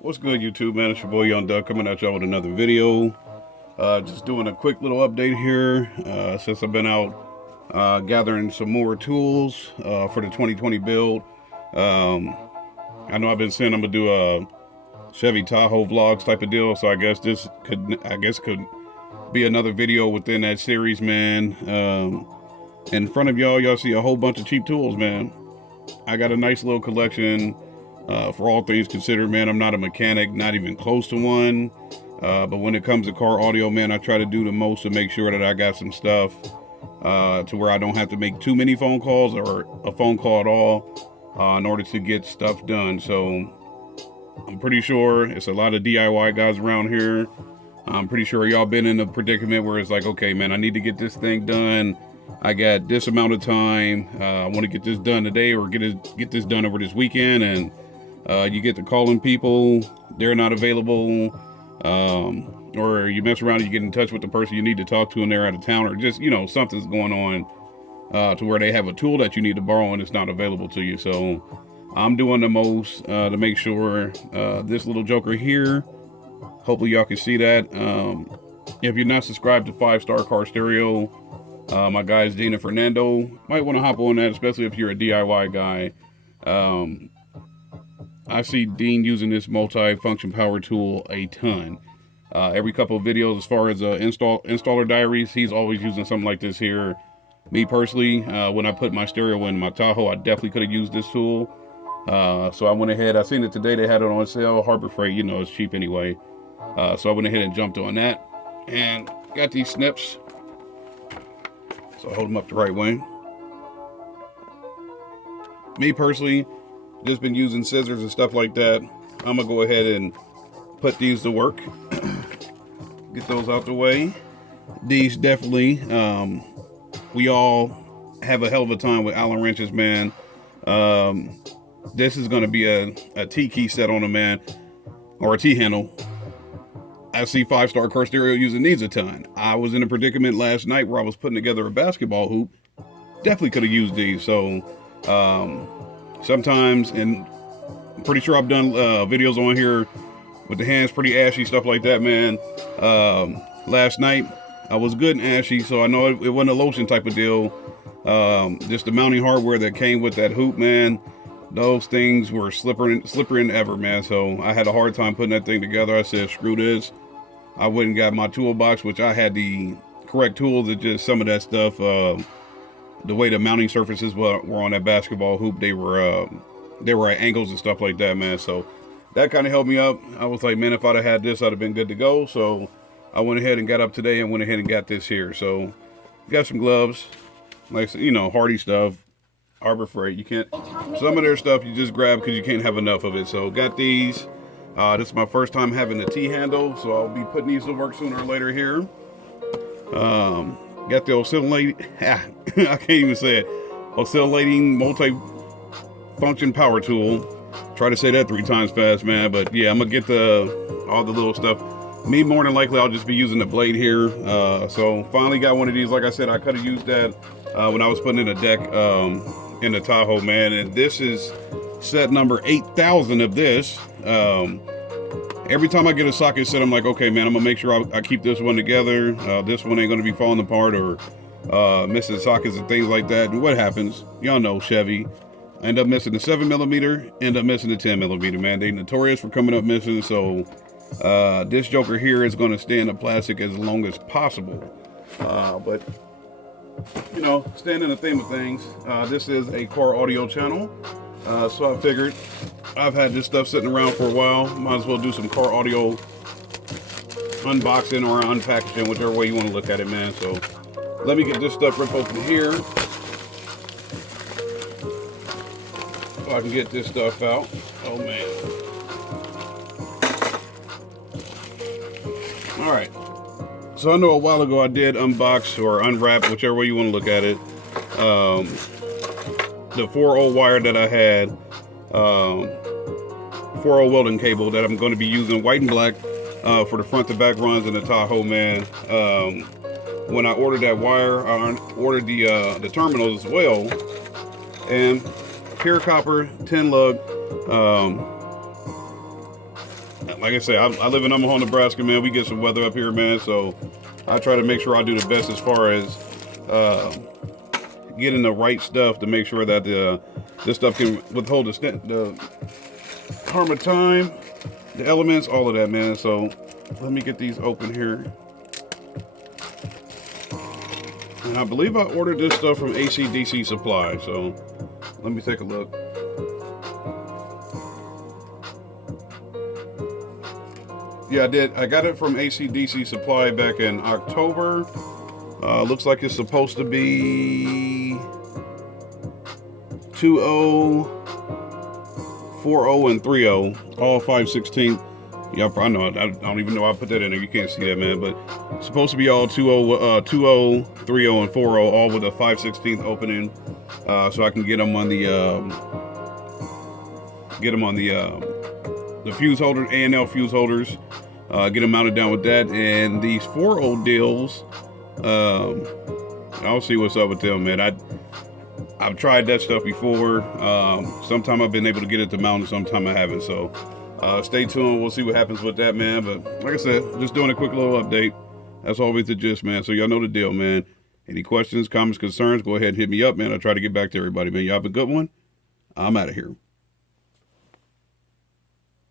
What's good, YouTube, man? It's your boy Young Duck coming at y'all with another video. Just doing a quick little update here since I've been out gathering some more tools for the 2020 build. I know I've been saying I'm gonna do a Chevy Tahoe vlogs type of deal, so I guess this could be another video within that series, man. In front of y'all see a whole bunch of cheap tools, man. I got a nice little collection. For all things considered, man, I'm not a mechanic, not even close to one. But when it comes to car audio, man, I try to do the most to make sure that I got some stuff to where I don't have to make too many phone calls or a phone call at all in order to get stuff done. So I'm pretty sure it's a lot of DIY guys around here. I'm pretty sure y'all been in a predicament where it's like, okay, man, I need to get this thing done. I got this amount of time. I want to get this done today or get this done over this weekend, and you get to calling people, they're not available, or you mess around and you get in touch with the person you need to talk to and they're out of town, or just, something's going on to where they have a tool that you need to borrow and it's not available to you. So I'm doing the most to make sure this little joker here, hopefully y'all can see that. If you're not subscribed to 5-Star Car Stereo, my guys Dean and Fernando, might want to hop on that, especially if you're a DIY guy. I see Dean using this multi-function power tool a ton. Every couple of videos, as far as installer diaries, he's always using something like this here. Me personally, when I put my stereo in my Tahoe, I definitely could have used this tool. So I went ahead, I seen it today, they had it on sale, Harbor Freight, it's cheap anyway. So I went ahead and jumped on that, and got these snips. So I hold them up the right way. Me personally, just been using scissors and stuff like that. I'm gonna go ahead and put these to work. Get those out the way. These definitely, we all have a hell of a time with Allen wrenches, man. This is gonna be a T-key set on them, man, or a T-handle. I see 5-Star Car Stereo using these a ton. I was in a predicament last night where I was putting together a basketball hoop. Definitely could have used these. So sometimes, and I'm pretty sure I've done videos on here with the hands pretty ashy, stuff like that, man. Last night I was good and ashy, so I know it wasn't a lotion type of deal. Just the mounting hardware that came with that hoop, man, those things were slippery and ever, man. So I had a hard time putting that thing together. I said, screw this. I went and got my toolbox, which I had the correct tools. It's just some of that stuff, the way the mounting surfaces were on that basketball hoop, they were at angles and stuff like that, man. So that kind of helped me up. I was like, man, if I'd have had this, I'd have been good to go. So I went ahead and got up today and went ahead and got this here. So got some gloves, like, Hardy stuff, Harbor Freight. You can't, some of their stuff you just grab because you can't have enough of it. So got these. This is my first time having a T-handle, so I'll be putting these to work sooner or later here. Got the oscillating, I can't even say it, oscillating multi-function power tool. Try to say that 3 times fast, man, but yeah, I'm gonna get all the little stuff. Me, more than likely, I'll just be using the blade here. So finally got one of these. Like I said, I could have used that when I was putting in a deck in the Tahoe, man, and this is set number 8,000 of this. Every time I get a socket set, I'm like, okay, man, I'm gonna make sure I keep this one together. This one ain't gonna be falling apart or missing sockets and things like that. And what happens? Y'all know Chevy. I end up missing the 7mm, end up missing the 10mm, man. They notorious for coming up missing. So this joker here is gonna stay in the plastic as long as possible. But staying in the theme of things, this is a car audio channel. So I figured I've had this stuff sitting around for a while. Might as well do some car audio unboxing or unpackaging, whichever way you want to look at it, man. So let me get this stuff ripped open here so I can get this stuff out. Oh, man. All right. So I know a while ago I did unbox or unwrap, whichever way you want to look at it, the 4-0 wire that I had, 4-0 welding cable that I'm going to be using white and black for the front to back runs in the Tahoe, man. When I ordered that wire, I ordered the terminals as well, and pure copper 10 lug like I said, I live in Omaha, Nebraska, man. We get some weather up here, man. So I try to make sure I do the best as far as getting the right stuff to make sure that this stuff can withhold the harm of time, the elements, all of that, man. So let me get these open here. And I believe I ordered this stuff from AC/DC Supply. So let me take a look. Yeah, I did. I got it from AC/DC Supply back in October. Looks like it's supposed to be 2.0, 4.0, and 3.0, all 5/16. Yeah, I know. I don't even know I put that in there. You can't see that, man. But it's supposed to be all 2.0, 3.0, and 4.0, all with a 5/16 opening, so I can get them on the fuse holder, A&L fuse holders. Get them mounted down with that, and these 4.0 deals. I'll see what's up with them, man. I've tried that stuff before. Sometime I've been able to get it to mount, and sometime I haven't. So stay tuned. We'll see what happens with that, man. But like I said, just doing a quick little update. That's always the gist, man. So y'all know the deal, man. Any questions, comments, concerns, go ahead and hit me up, man. I'll try to get back to everybody, man. Y'all have a good one. I'm out of here.